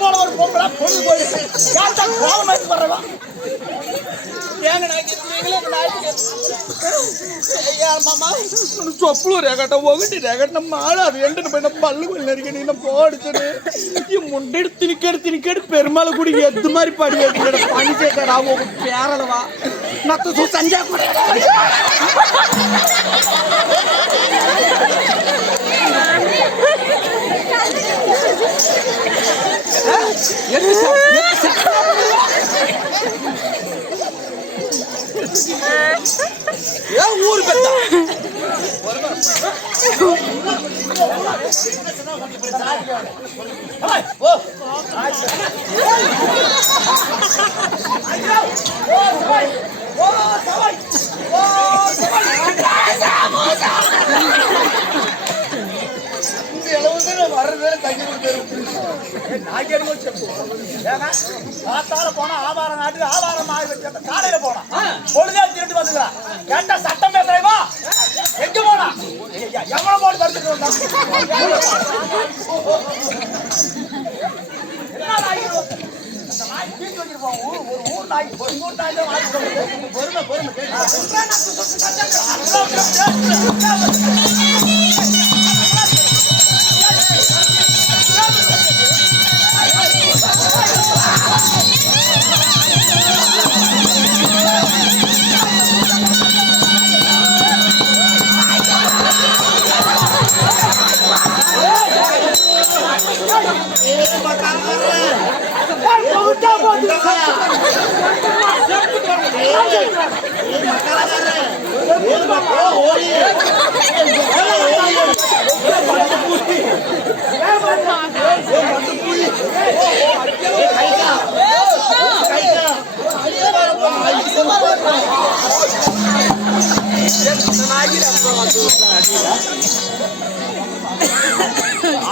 போன ஒரு பொம்பளை பொழுது போயிடுச்சு చెప్పులు రేగట ఒకటి రేగట మాడ అది ఎండిన పైన పళ్ళు నరికని పోడుచుని ఈ ముండెడు తినికేడు పెరుమల గుడి ఎద్దు మరి పడి పని చేశారా ఒక పేరలవా నాకు సంజయ్ ஊரு பெத்த போனா ஆவாரம் நாட்டுக்கு ஆவாரம் காலையில போனா பொழுதே திருட்டு வந்துக்கிறான் கேட்டா சட்டம் பேசுறா எங்க போனா எவ்வளவு போட்டு தடுத்துட்டு ஊர் நாய் ஊர் நாய் தான் பொறுமை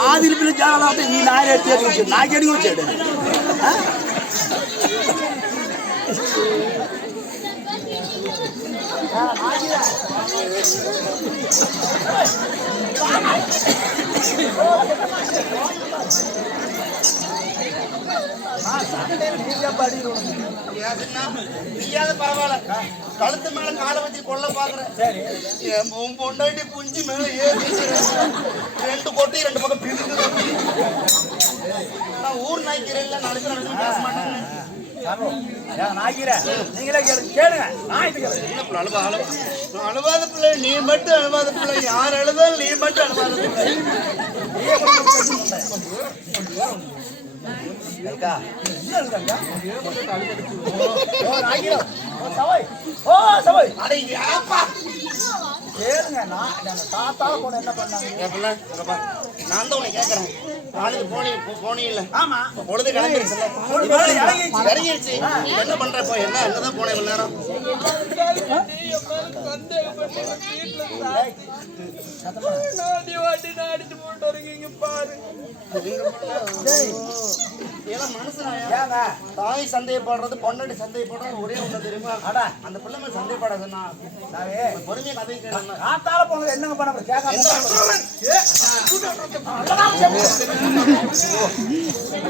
ఆదిరి పిల్ల చాలా నీ నాయన ఎత్తి నాకెడికి వచ్చాడు பரவாயில்ல கழுத்து மேல காலை வச்சு கொல்ல பாக்குறேன் பொண்டாட்டி குஞ்சு மேல ஏறி ரெண்டு கொட்டி ரெண்டு பக்கம் பிரிந்து நான் ஊர் நாய்க்கிறேன் நடக்க பேச மாட்டேன் அழுவாத பிள்ளை நீ மட்டும் அழுவாத பிள்ளை யார் அழுதாலும் நீ மட்டும் அழுவாத தாத்தால போன என்ன பண்ணாங்க நான் தான் உன்னை கேட்கறேன் நாளைக்கு போனி இல்ல ஆமா பொழுது இறங்கிடுச்சு என்ன பண்ற இப்போ என்னதான் போனேன் இவ்வளவு நேரம் தாய் சந்தேகப்படுறது பொண்ணாடி சந்தேகப்படுறது ஒரே ஒண்ணு தெரியுமா அந்த பிள்ளை மேல சந்தேகப்படாதுன்னா பொறுமையா கதை காத்தால போனது என்னங்க பண்ண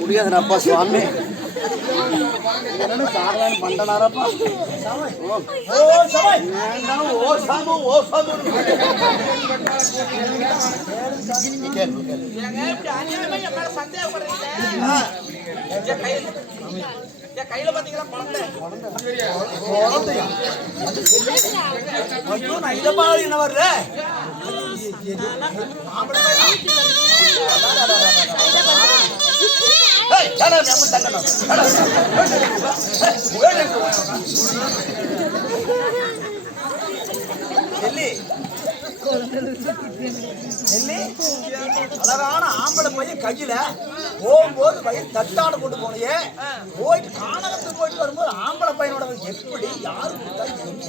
முடியாதுப்பா சுவாமி சாகலான்னு பண்றனாரப்பா கையில பாத்தீங்களா என்ன வர்ற அழகான ஆம்பளை பையன் கையில போகும்போது பையன் தட்டாடு கொண்டு போனையே போயிட்டு கானகத்துக்கு போயிட்டு வரும்போது ஆம்பளை பையனோட எப்படி யாரு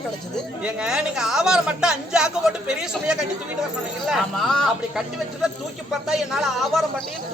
கிடைச்சது ஏங்க நீங்க ஆவாரம் மட்டும் 5 ஆக்கு போட்டு பெரிய சுமையா கட்டி தூக்கிட்டு வர சொன்னீங்கல்ல அப்படி கட்டி வச்சுட்டு தூக்கி பார்த்தா என்னால ஆவாரம் மட்டும்